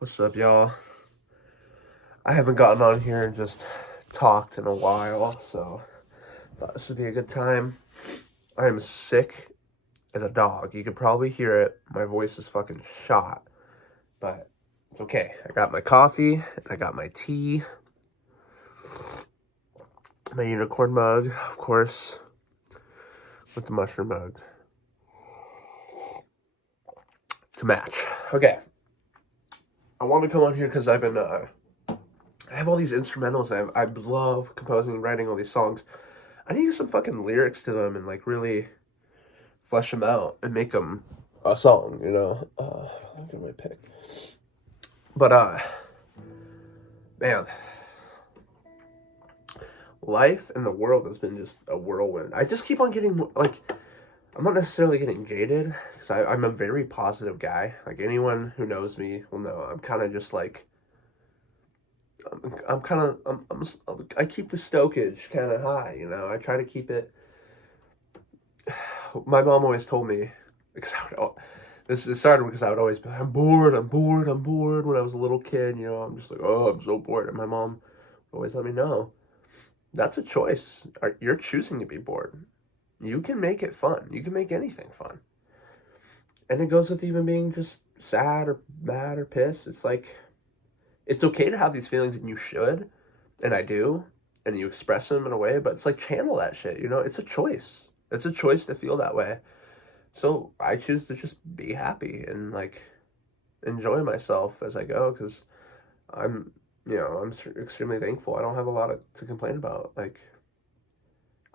What's up, y'all? I haven't gotten on here and just talked in a while, so thought this would be a good time. I am sick as a dog. You could probably hear it. My voice is fucking shot, but it's okay. I got my coffee, I got my tea, my unicorn mug, of course, with the mushroom mug to match. Okay, I want to come on here because I have all these instrumentals. I love composing and writing all these songs. I need to get some fucking lyrics to them and like really flesh them out and make them a song, you know. Look at my pick. But man, life and the world has been just a whirlwind. I just keep on getting like, I'm not necessarily getting jaded because I'm a very positive guy. Like anyone who knows me will know I'm kind of just like I'm kind of I keep the stokage kind of high, you know. I try to keep it. My mom always told me because this started because I would always be like, I'm bored, I'm bored, I'm bored when I was a little kid, you know. I'm just like, oh, I'm so bored. And my mom always let me know that's a choice. You're choosing to be bored. You can make it fun. You can make anything fun. And it goes with even being just sad or mad or pissed. It's like, it's okay to have these feelings and you should. And I do. And you express them in a way, but it's like channel that shit, you know? It's a choice. It's a choice to feel that way. So I choose to just be happy and like enjoy myself as I go because I'm, I'm extremely thankful. I don't have a lot to complain about. Like,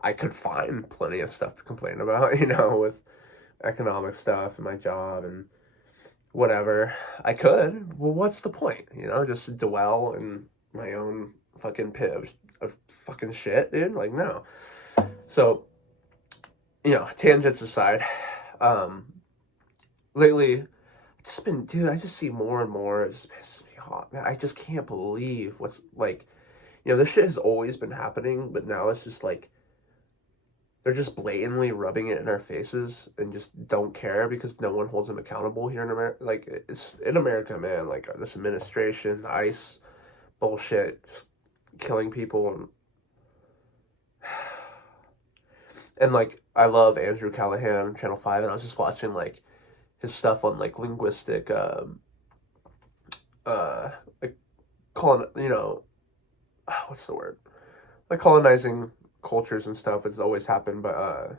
I could find plenty of stuff to complain about, with economic stuff and my job and whatever. I could. Well, what's the point? Just dwell in my own fucking pit of fucking shit, dude. Like, no. So, tangents aside, um, lately, just been, dude, I just see more and more. It just pisses me off, man. I just can't believe what's like, this shit has always been happening, but now it's just like, they're just blatantly rubbing it in our faces and just don't care because no one holds them accountable here in America. Like, it's in America, man. Like, this administration, ICE bullshit, just killing people. And like, I love Andrew Callahan, Channel 5, and I was just watching, like, his stuff on, like, linguistic, uh, like, colon, what's the word? Like, colonizing cultures and stuff. It's always happened, but,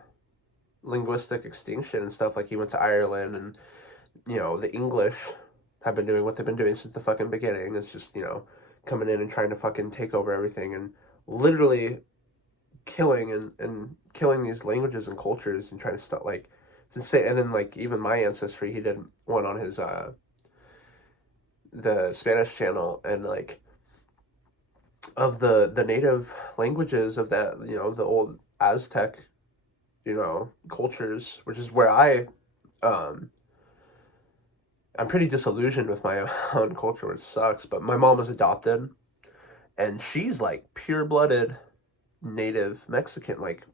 linguistic extinction and stuff. Like, he went to Ireland and, the English have been doing what they've been doing since the fucking beginning. It's just, coming in and trying to fucking take over everything and literally killing and killing these languages and cultures and trying to stop, like, it's insane. And then, like, even my ancestry, he did one on his the Spanish channel, and like, of the native languages of that, the old Aztec, cultures, which is where um I'm pretty disillusioned with my own culture, which sucks. But my mom was adopted, and she's like pure blooded native Mexican, like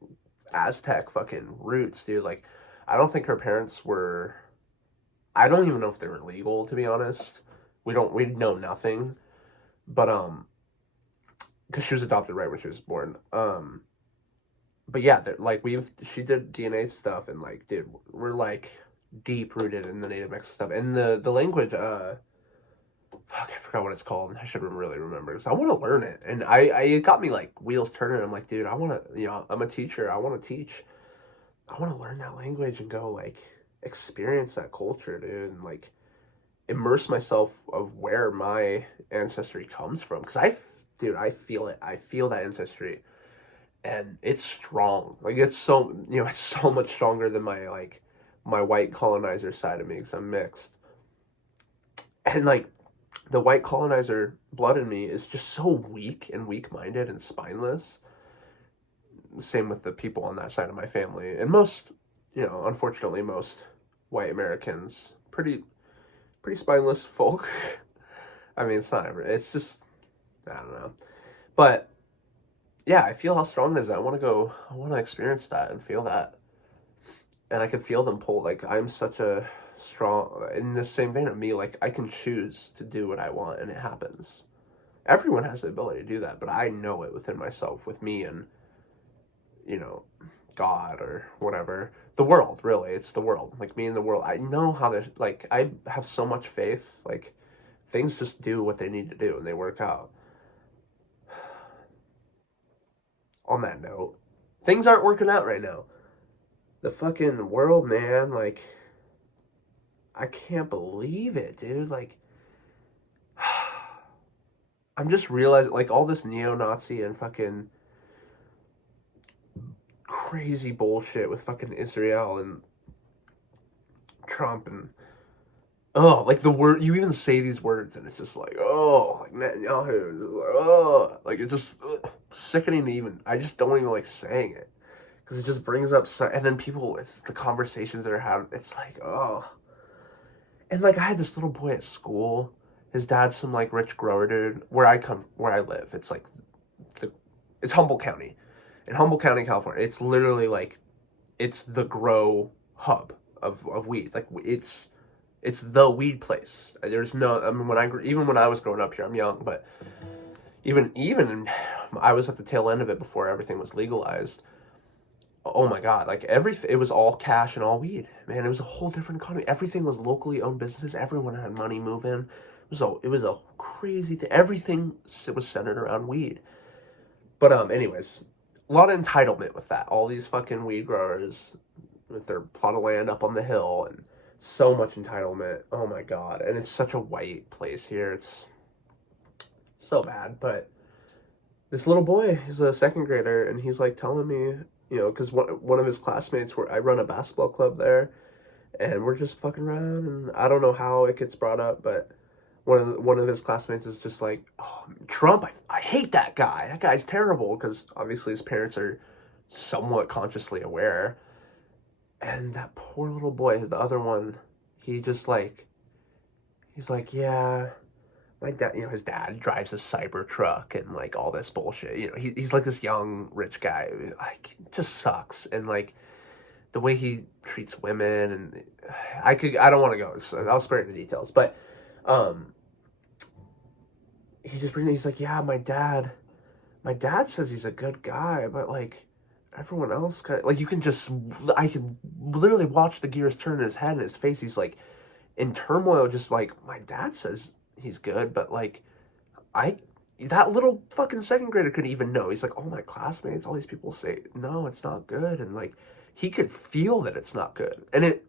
Aztec fucking roots, dude. Like, I don't think her parents were. I don't even know if they were legal, to be honest. We know nothing, but because she was adopted right when she was born. But yeah, like, she did DNA stuff, and like, dude, we're like deep rooted in the native Mexican stuff and the language. Fuck, I forgot what it's called. I should really remember because I want to learn it, and it got me like wheels turning. I'm like, dude, I want to. I'm a teacher. I want to teach. I want to learn that language and go like experience that culture, dude, and like immerse myself of where my ancestry comes from. Because dude, I feel it. I feel that ancestry, and it's strong. Like, it's so it's so much stronger than my white colonizer side of me because I'm mixed, and like the white colonizer blood in me is just so weak and weak-minded and spineless. Same with the people on that side of my family, and most, unfortunately, most white Americans, pretty spineless folk. I mean, it's not ever. It's just, I don't know, but yeah, I feel how strong it is. I want to go. I want to experience that and feel that, and I can feel them pull. Like, I'm strong in the same vein of me. Like, I can choose to do what I want, and it happens. Everyone has the ability to do that, but I know it within myself, with me and, you know, God or whatever. The world, really. It's the world. Like, me and the world. I know how to, like, I have so much faith. Like, things just do what they need to do and they work out. On that note, things aren't working out right now. The fucking world, man, like, I can't believe it, dude. Like, I'm just realizing, like, all this neo-Nazi and fucking crazy bullshit with fucking Israel and Trump and like the word, you even say these words and it's just like, like Netanyahu, like it just sickening to even. I just don't even like saying it because it just brings up and then people, it's the conversations that are having. It's like, and like I had this little boy at school. His dad's some like rich grower dude. Where I live, it's like it's Humboldt County, in Humboldt County, California. It's literally like it's the grow hub of weed. Like it's the weed place. There's no. I mean, even when I was growing up here, I'm young, but even I was at the tail end of it before everything was legalized. Oh my God! Like it was all cash and all weed. Man, it was a whole different economy. Everything was locally owned businesses. Everyone had money moving. It was a crazy thing. Everything was centered around weed. But anyways, a lot of entitlement with that. All these fucking weed growers with their plot of land up on the hill and so much entitlement. Oh my God. And it's such a white place here. It's so bad. But this little boy, he's a second grader, and he's like telling me, because one of his classmates, where I run a basketball club there, and we're just fucking around, and I don't know how it gets brought up, but one of his classmates is just like, oh, Trump, I hate that guy. That guy's terrible, because obviously his parents are somewhat consciously aware. And that poor little boy, the other one, he just like, he's like, yeah, my dad, his dad drives a cyber truck and like all this bullshit. He's like this young rich guy, like just sucks. And like the way he treats women, and I don't want to go. So I'll spare the details, but um, he's like, yeah, my dad says he's a good guy, but like everyone else kind of, like I can literally watch the gears turn in his head and his face. He's like in turmoil, just like, my dad says he's good, but like I that little fucking second grader couldn't even know. He's like, all my classmates, all these people say no, it's not good, and like he could feel that it's not good, and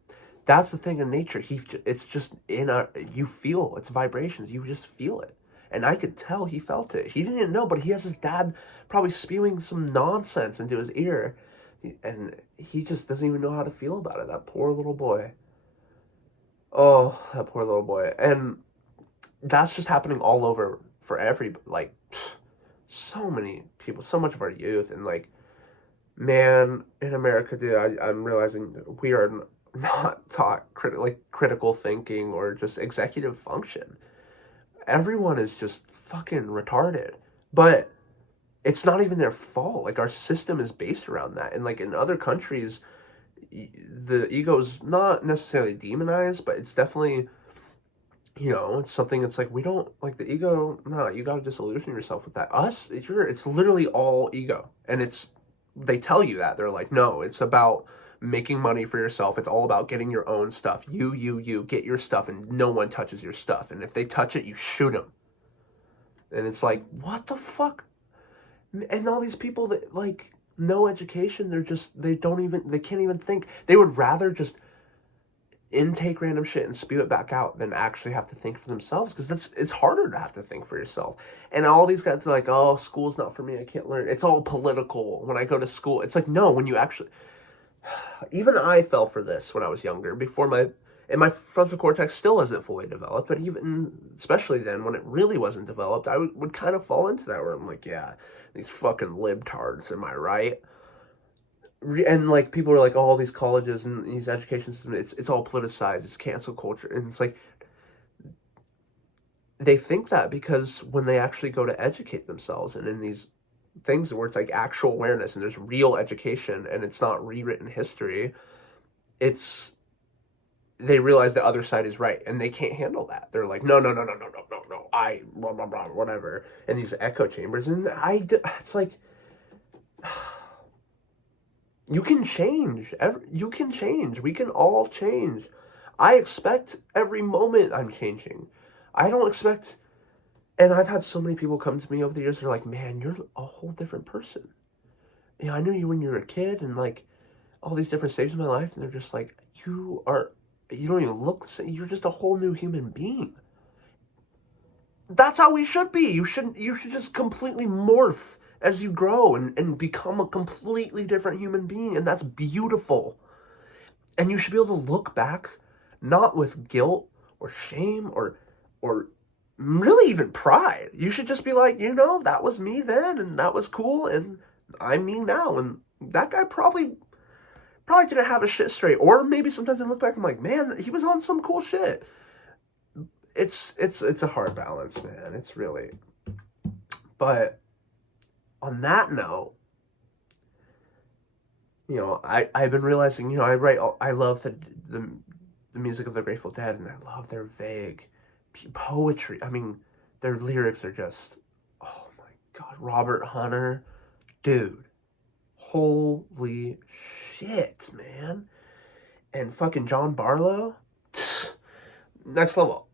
that's the thing in nature. It's just you feel it's vibrations. You just feel it. And I could tell he felt it. He didn't know, but he has his dad probably spewing some nonsense into his ear. And he just doesn't even know how to feel about it. That poor little boy. Oh, that poor little boy. And that's just happening all over for like, so many people, so much of our youth. And like, man, in America, dude, I'm realizing we are not taught critical thinking or just executive function. Everyone is just fucking retarded. But it's not even their fault. Like, our system is based around that. And like in other countries, the ego's not necessarily demonized, but it's definitely, it's something that's like, we don't like the ego. No, you got to disillusion yourself with that. It's literally all ego. And they tell you that. They're like, no, it's about making money for yourself. It's all about getting your own stuff. You get your stuff, and no one touches your stuff. And if they touch it, you shoot them. And it's like, what the fuck? And all these people that like no education, they can't even think. They would rather just intake random shit and spew it back out than actually have to think for themselves, because it's harder to have to think for yourself. And all these guys are like, oh, school's not for me, I can't learn. It's all political when I go to school. It's like, no, when you actually, even I fell for this when I was younger, and my frontal cortex still isn't fully developed, but even, especially then, when it really wasn't developed, I would kind of fall into that, where I'm like, yeah, these fucking libtards, am I right? And like people are like, oh, all these colleges and these education systems, it's all politicized, it's cancel culture. And it's like, they think that because when they actually go to educate themselves, and in these things where it's like actual awareness and there's real education and it's not rewritten history, it's they realize the other side is right, and they can't handle that. They're like, no, no, no, no, no, no, no, no, I blah blah blah whatever, and these echo chambers, and it's like, you can change. You can change. We can all change. I expect every moment I'm changing. I don't expect, and I've had so many people come to me over the years. They're like, man, you're a whole different person. You know, I knew you when you were a kid, and like all these different stages of my life, and they're just like, you don't even look the same. You're just a whole new human being. That's how we should be. You should just completely morph as you grow and become a completely different human being, and that's beautiful. And you should be able to look back not with guilt or shame or really even pride. You should just be like, that was me then, and that was cool, and I'm me now, and that guy probably didn't have his shit straight. Or maybe sometimes I look back and I'm like, man, he was on some cool shit. It's a hard balance, man. It's really. But on that note, I've been realizing, I love the music of the Grateful Dead, and I love their vague poetry. I mean, their lyrics are just, oh my God, Robert Hunter, dude, holy shit, man. And fucking John Barlow, next level.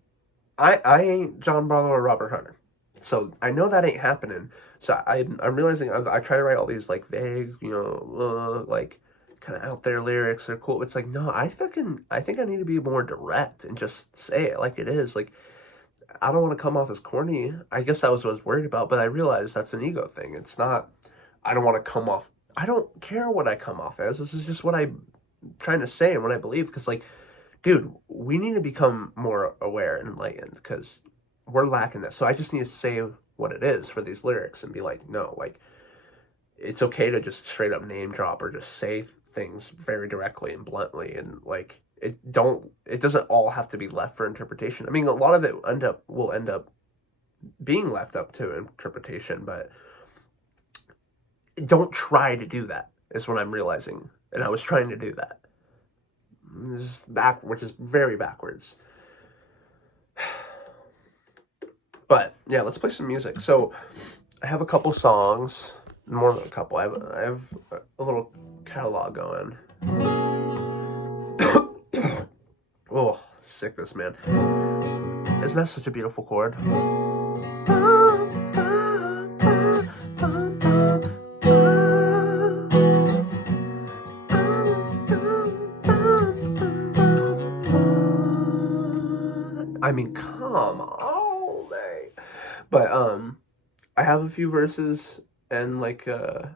I ain't John Barlow or Robert Hunter, so I know that ain't happening. So I'm realizing I try to write all these like vague, like kind of out there lyrics. They're cool. It's like, no, I think I need to be more direct and just say it like it is. Like, I don't want to come off as corny. I guess that was what I was worried about, but I realized that's an ego thing. It's not. I don't want to come off. I don't care what I come off as. This is just what I'm trying to say and what I believe. Because like, dude, we need to become more aware and enlightened because we're lacking this. So I just need to say what it is for these lyrics and be like, no, like, it's okay to just straight up name drop or just say things very directly and bluntly, and like, it doesn't all have to be left for interpretation. I mean, a lot of it will end up being left up to interpretation, but don't try to do that is what I'm realizing. And I was trying to do that. This is which is very backwards. But yeah, let's play some music. So I have a couple songs, more than a couple. I have a little catalog going. Oh, sickness, man. Isn't that such a beautiful chord? I mean, come on, man. But I have a few verses and like I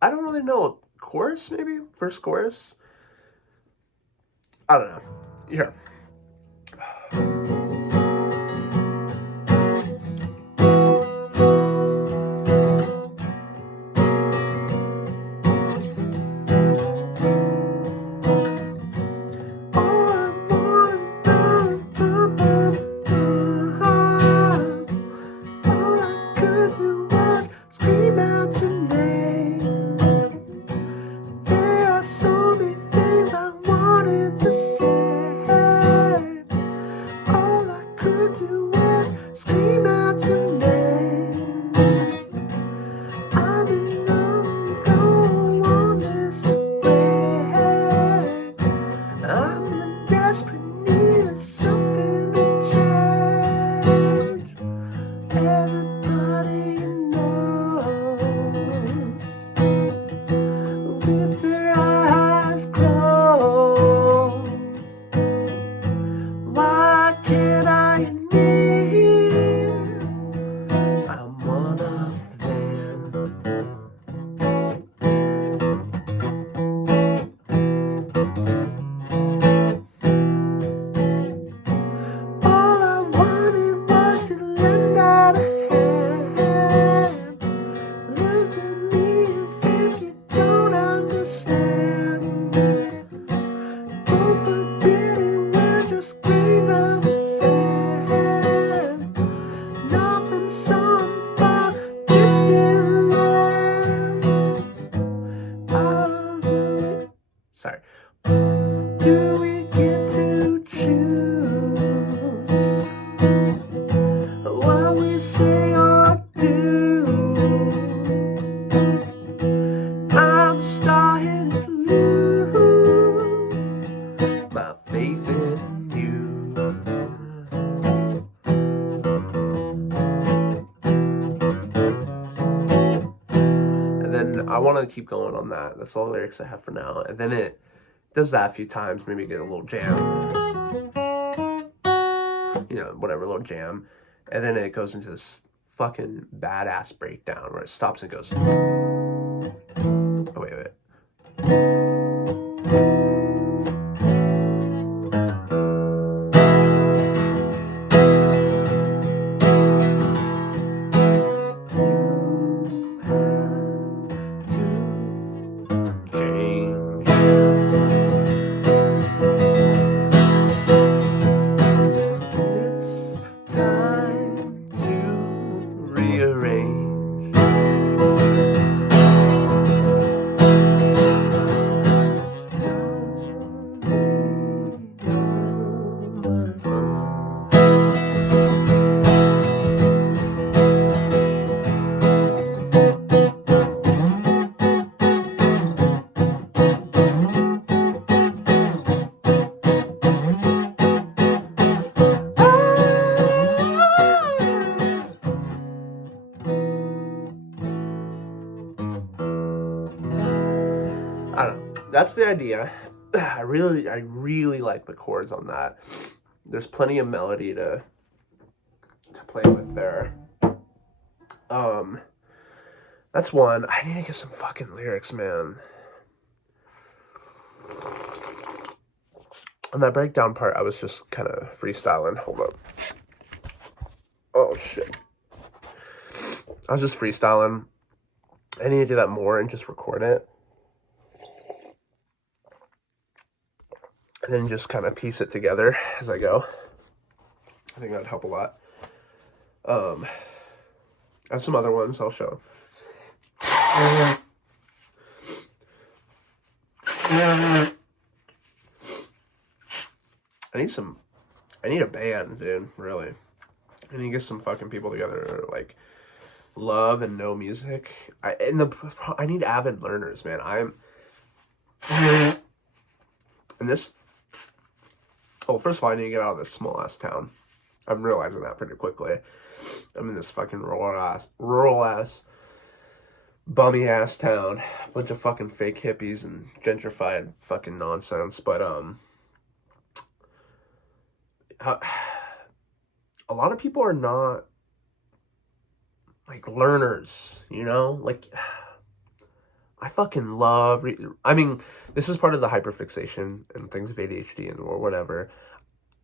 don't really know, chorus maybe? First chorus? I don't know. Here. my faith in you. And then I want to keep going on that. That's all the lyrics I have for now. And then it does that a few times, maybe get a little jam. You know, whatever, a little jam. And then it goes into this fucking badass breakdown where it stops and goes. Oh, wait. I don't know. That's the idea. I really like the chords on that. There's plenty of melody to play with there. That's one. I need to get some fucking lyrics, man. On that breakdown part, I was just kind of freestyling. Hold up. Oh, shit. I was just freestyling. I need to do that more and just record it. And then just kind of piece it together as I go. I think that'd help a lot. I have some other ones I'll show. I need a band, dude, really. I need to get some fucking people together that like love and know music. I need avid learners, man. First of all, I need to get out of this small ass town. I'm realizing that pretty quickly. I'm in this fucking rural ass bummy ass town, bunch of fucking fake hippies and gentrified fucking nonsense. But a lot of people are not like learners, you know? Like, I fucking love this is part of the hyperfixation and things of ADHD and or whatever.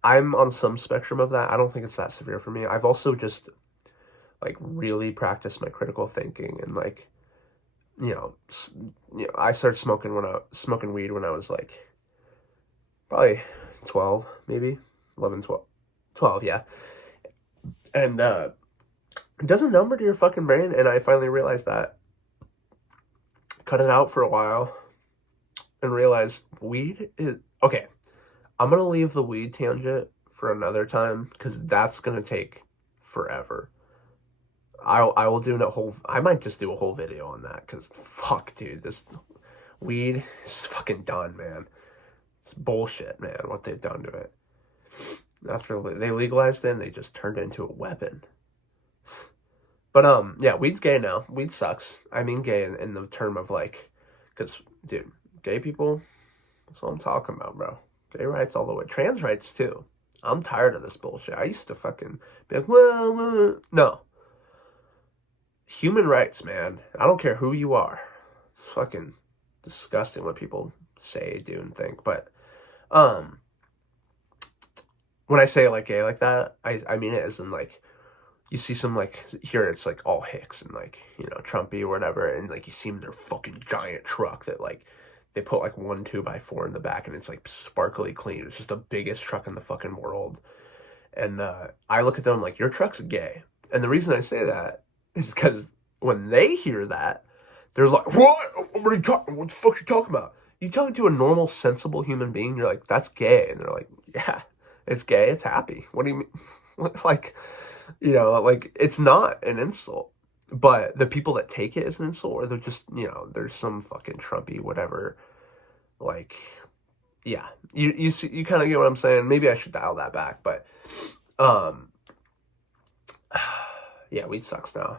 I'm on some spectrum of that. I don't think it's that severe for me. I've also just like really practiced my critical thinking and like, I started smoking weed when I was like probably 12, maybe 11, 12, yeah. And it does a number to your fucking brain, and I finally realized that. Cut it out for a while and realized weed is okay. I'm gonna leave the weed tangent for another time because that's gonna take forever. I will do I might just do a whole video on that because fuck, dude, this weed is fucking done, man. It's bullshit, man, what they've done to it. After they legalized it, and they just turned it into a weapon. But yeah, weed's gay now. Weed sucks. I mean gay in the term of like, because dude, gay people, that's what I'm talking about, bro. Gay rights all the way. Trans rights too. I'm tired of this bullshit. I used to fucking be like, well, no. Human rights, man. I don't care who you are. It's fucking disgusting what people say, do, and think. But when I say like gay like that, I mean it as in like, you see some like, here it's like all hicks and like, Trumpy or whatever, and like you see them in their fucking giant truck that like, they put like 1 2x4 in the back and it's like sparkly clean. It's just the biggest truck in the fucking world. And I look at them like, your truck's gay. And the reason I say that is because when they hear that, they're like, what? What are you talking? What the fuck are you talking about? You talking to a normal, sensible human being, you're like, that's gay. And they're like, yeah, it's gay. It's happy. What do you mean? Like, like it's not an insult. But the people that take it as an insult, or they're just, there's some fucking Trumpy, whatever, like, yeah, you see, you kind of get what I'm saying. Maybe I should dial that back, but um, yeah, weed sucks now.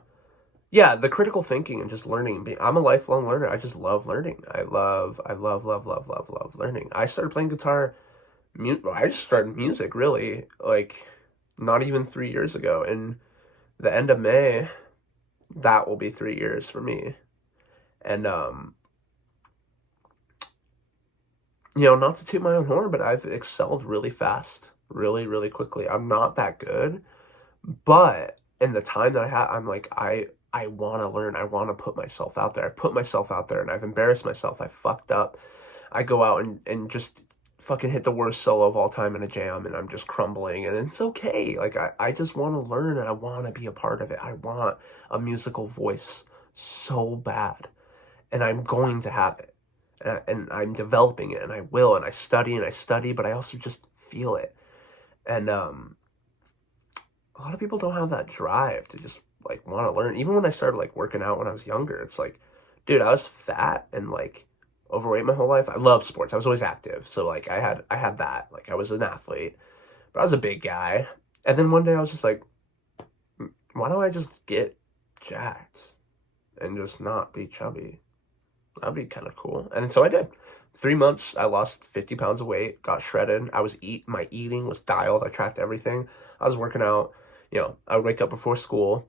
Yeah, the critical thinking and just learning. I'm a lifelong learner. I just love learning. I love learning. I started playing guitar. I just started music really like not even 3 years ago. In the end of May, that will be 3 years for me. And not to toot my own horn, but I've excelled really fast, really, really quickly. I'm not that good, but in the time that I have, I'm like, I want to learn. I want to put myself out there. I've put myself out there and I've embarrassed myself. I fucked up. I go out and just fucking hit the worst solo of all time in a jam and I'm just crumbling and it's okay. Like, I just want to learn and I want to be a part of it. I want a musical voice so bad and I'm going to have it. And I'm developing it and I will and I study, but I also just feel it. And a lot of people don't have that drive to just like want to learn. Even when I started like working out when I was younger, it's like, dude, I was fat and like overweight my whole life. I love sports. I was always active. So like I had that. Like I was an athlete, but I was a big guy. And then one day I was just like, why don't I just get jacked and just not be chubby? That'd be kind of cool. And so I did. 3 months, I lost 50 pounds of weight, got shredded. My eating was dialed. I tracked everything. I was working out. I would wake up before school,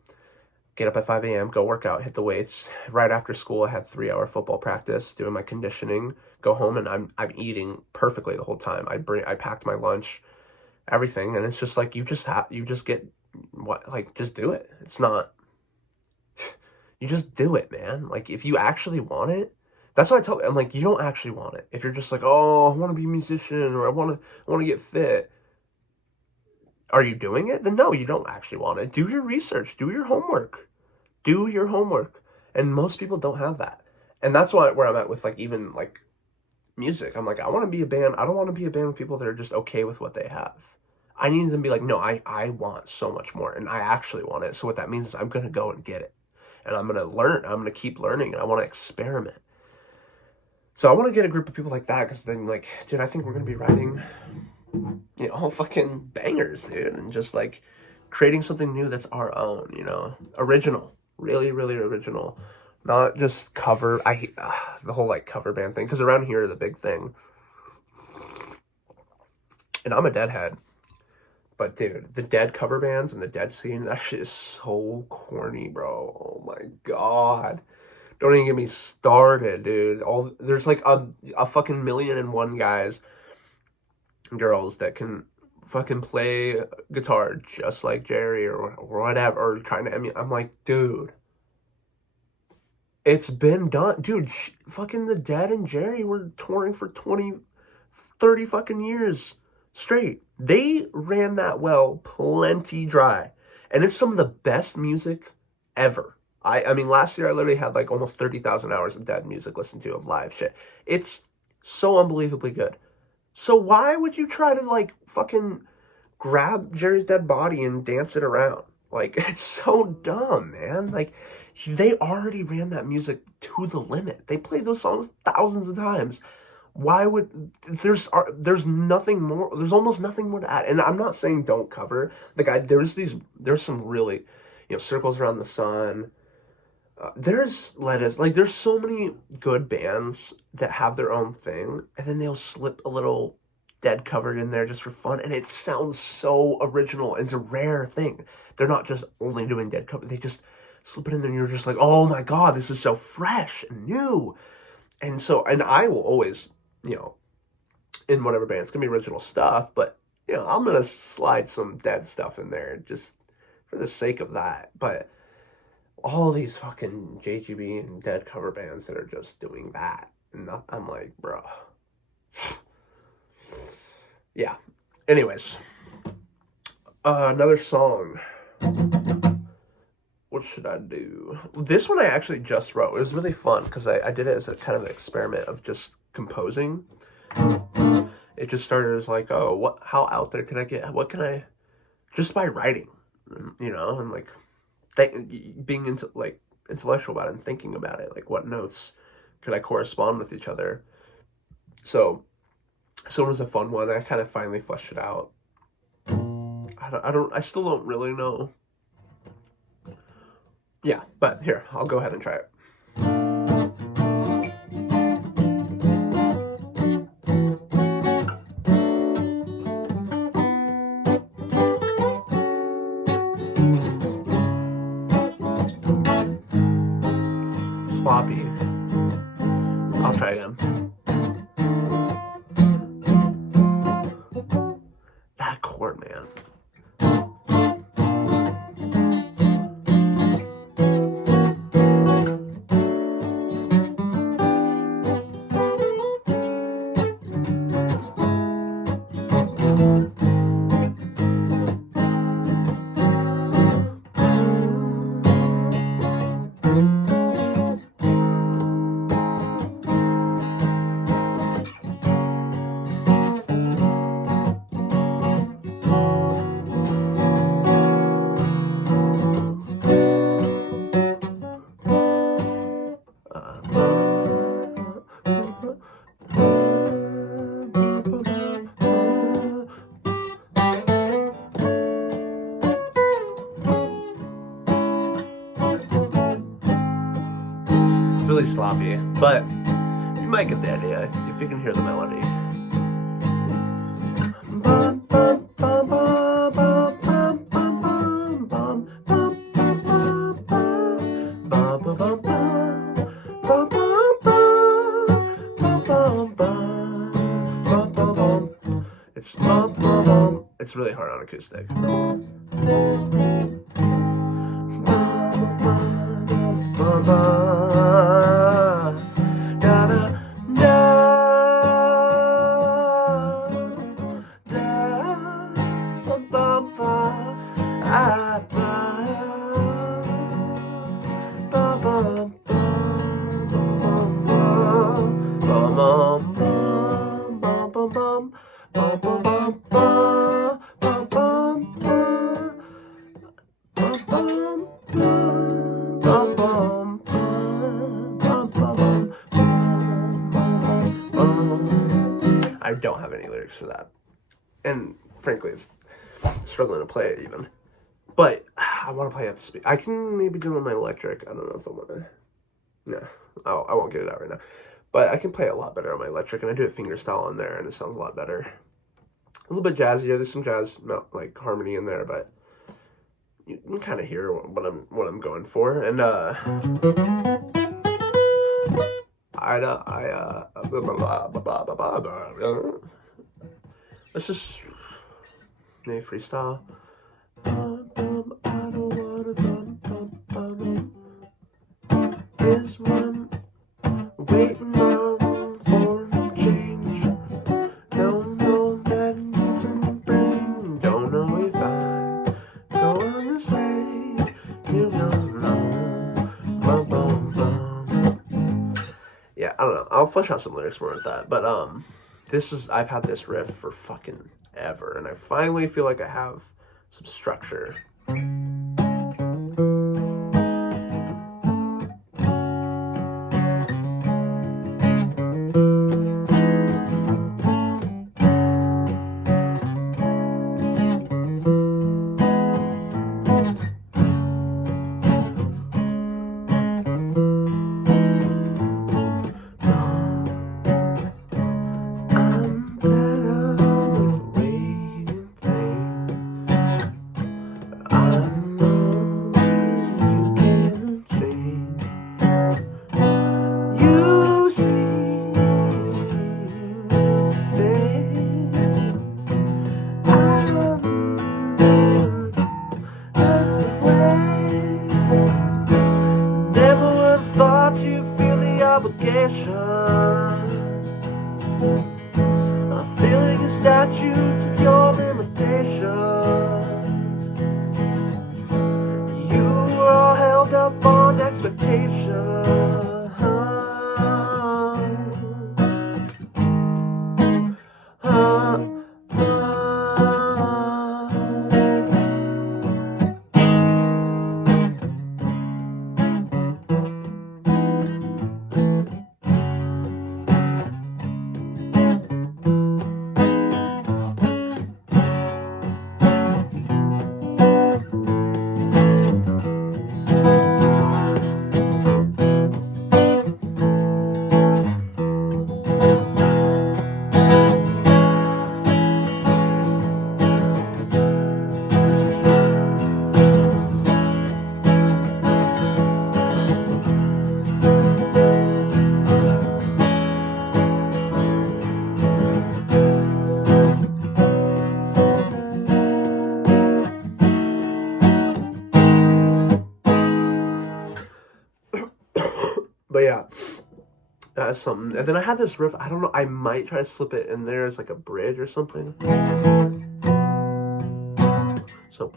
get up at 5 a.m., go work out, hit the weights. Right after school, I had 3-hour football practice, doing my conditioning, go home, and I'm eating perfectly the whole time. I packed my lunch, everything, and it's just like you just get what, like, just do it. It's not, you just do it, man. Like, if you actually want it, that's what I tell. I'm like, you don't actually want it. If you're just like, oh, I want to be a musician or I want to get fit. Are you doing it? Then no, you don't actually want it. Do your research. Do your homework. Do your homework. And most people don't have that. And that's where I'm at with like even like music. I'm like, I want to be a band. I don't want to be a band with people that are just okay with what they have. I need them to be like, no, I want so much more and I actually want it. So what that means is I'm going to go and get it. And I'm going to learn. I'm going to keep learning and I want to experiment. So I want to get a group of people like that because then, like, dude, I think we're going to be writing, all fucking bangers, dude, and just like creating something new that's our own, original, really, really original, not just cover. I hate the whole like cover band thing because around here the big thing, and I'm a Deadhead, but dude, the Dead cover bands and the Dead scene, that shit is so corny, bro. Oh my god. Don't even get me started, dude. There's like a fucking million and one guys and girls that can fucking play guitar just like Jerry or whatever, or trying to emulate. I'm like, dude, it's been done. Dude, fucking the Dead and Jerry were touring for 20, 30 fucking years straight. They ran that well plenty dry. And it's some of the best music ever. I mean, last year I literally had like almost 30,000 hours of Dead music listened to of live shit. It's so unbelievably good. So why would you try to like fucking grab Jerry's dead body and dance it around? Like, it's so dumb, man. Like, they already ran that music to the limit. They played those songs thousands of times. Why would there's nothing more? There's almost nothing more to add. And I'm not saying don't cover. Like, there's some really, Circles Around the Sun. There's Lettuce. Like, there's so many good bands that have their own thing, and then they'll slip a little Dead covered in there just for fun, and it sounds so original. It's a rare thing. They're not just only doing Dead cover. They just slip it in there, and you're just like, oh my god, this is so fresh and new. And I will always, in whatever band, it's gonna be original stuff, but I'm gonna slide some Dead stuff in there just for the sake of that. But all these fucking JGB and Dead cover bands that are just doing that, and I'm like, bro. Yeah. Anyways, another song. What should I do? This one I actually just wrote. It was really fun because I did it as a kind of an experiment of just composing. It just started as like, oh, how out there can I get? What can I, just by writing, and like being into like intellectual about it and thinking about it, like what notes could I correspond with each other. So This one was a fun one. I kind of finally fleshed it out. I still don't really know. Yeah, but here, I'll go ahead and try it. Sloppy. I'll try again. That chord, man. It's really sloppy, but you might get the idea if you can hear the melody. It's really hard on acoustic. I don't have any lyrics for that, and frankly, it's struggling to play it even. But I want to play up to speed. I can maybe do it on my electric. I don't know if I want to. No, I won't get it out right now. But I can play it a lot better on my electric, and I do it fingerstyle on there, and it sounds a lot better. A little bit jazzier. There's some jazz like harmony in there, but you can kind of hear what I'm going for. And let's just maybe freestyle. This one waiting on for change. Don't know that it's in the brain. Don't know if I go on this way. You don't know. Bum, bum, bum. Yeah, I don't know. I'll flesh out some lyrics more with that. But I've had this riff for fucking ever, and I finally feel like I have some structure. I'm has something. And then I had this riff. I don't know. I might try to slip it in there as like a bridge or something. So.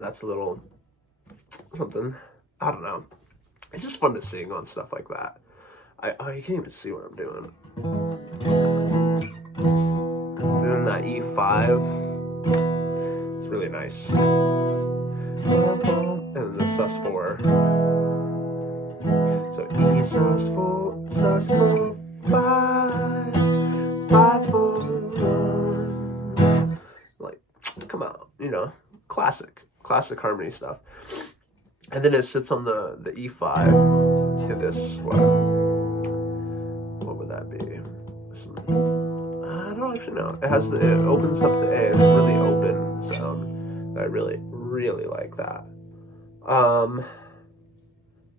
That's a little something. I don't know. It's just fun to sing on stuff like that. Oh, you can't even see what I'm doing. Doing that E5. It's really nice. And the sus4. So E sus4, sus4, 5, 5, 4. Like, come on, you know, classic harmony stuff. And then it sits on the E5 to this, what would that be? I don't actually know. It opens up the A. It's really open sound. I really, really like that.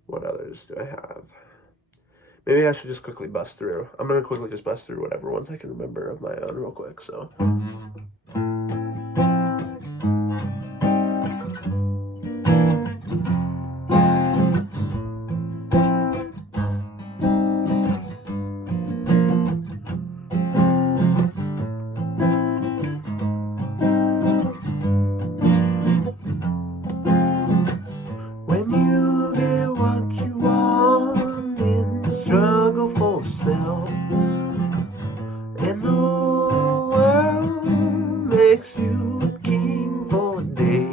What others do I have? Maybe I should just quickly bust through. I'm going to quickly just bust through whatever ones I can remember of my own real quick, so... You a king for a day.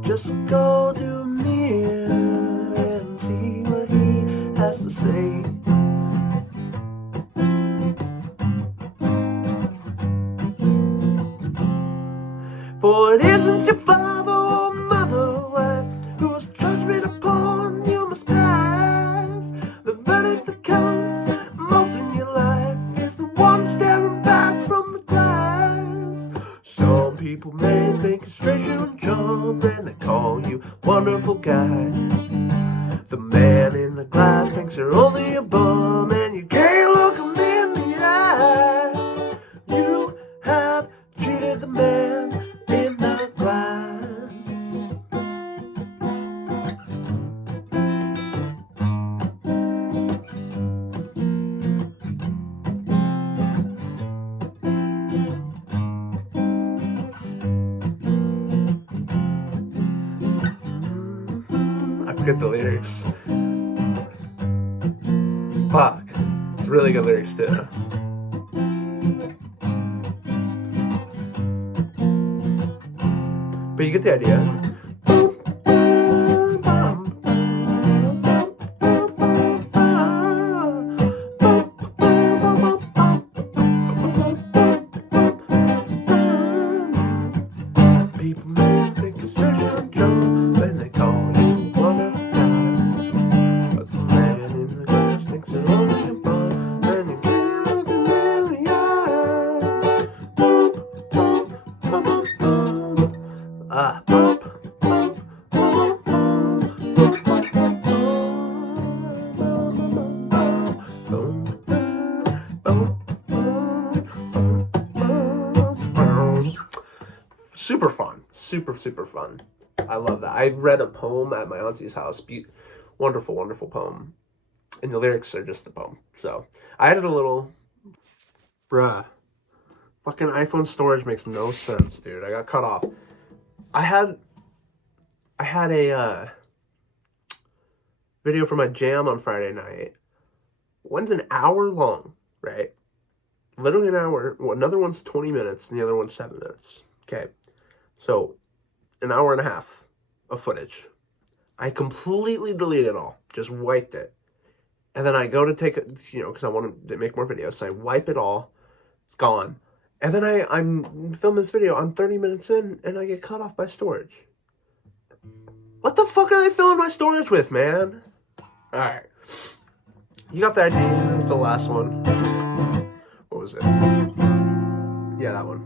Just go to mirror and see what he has to say. For it isn't your father or mother, wife, whose judgment upon you must pass. The verdict that counts most in your life is the one staring back from the glass. Some people may think it's straight and jump, and they call you wonderful guy. The man in the glass thinks you're only a bum, and you can't look him in the eye. You have cheated the man in the glass. I forget the lyrics. Fuck. It's really good lyrics too. But you get the idea. People may think it's treasure and jump when they call you wonderful guy. But the man in the glass thinks you're only a bum, and you can't look him in the eye. Super fun. Super fun. I love that. I read a poem at my auntie's house. Wonderful, wonderful poem. And the lyrics are just the poem. So I added a little... Bruh. Fucking iPhone storage makes no sense, dude. I got cut off. I had a video for my jam on Friday night. One's an hour long, right? Literally an hour. Another one's 20 minutes, and the other one's 7 minutes. Okay. So, an hour and a half of footage. I completely deleted it all. Just wiped it. And then I go to take it, because I want to make more videos. So I wipe it all. It's gone. And then I'm filming this video. I'm 30 minutes in, and I get cut off by storage. What the fuck are they filling my storage with, man? Alright. You got the idea. It was the last one. What was it? Yeah, that one.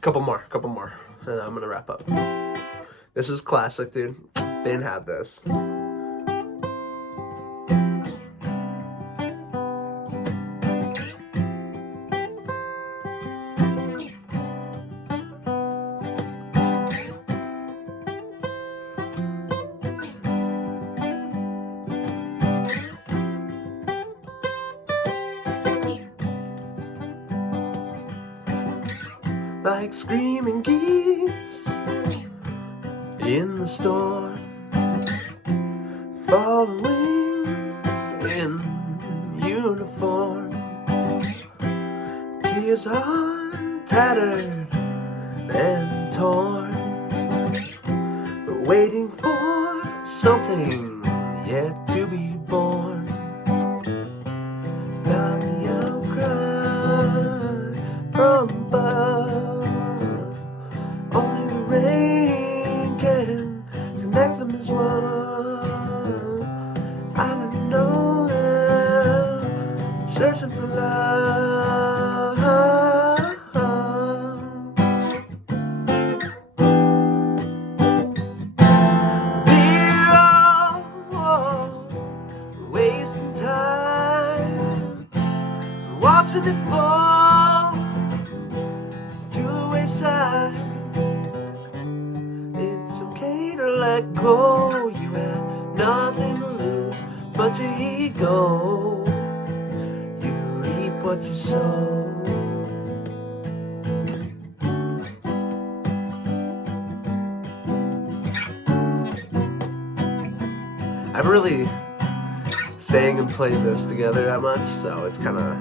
Couple more, and I'm gonna wrap up. This is classic, dude. Ben had this. Like screaming geese in the storm, following in uniform. Tears are tattered and torn, but waiting for something yet to be born. Not the outcry from above, only the rain can connect them as one. I didn't know them searching for love. We're all wasting time watching it fall to the wayside. It's okay to let go. You have nothing to lose but your ego. You reap what you sow. I haven't really sang and played this together that much, so it's kind of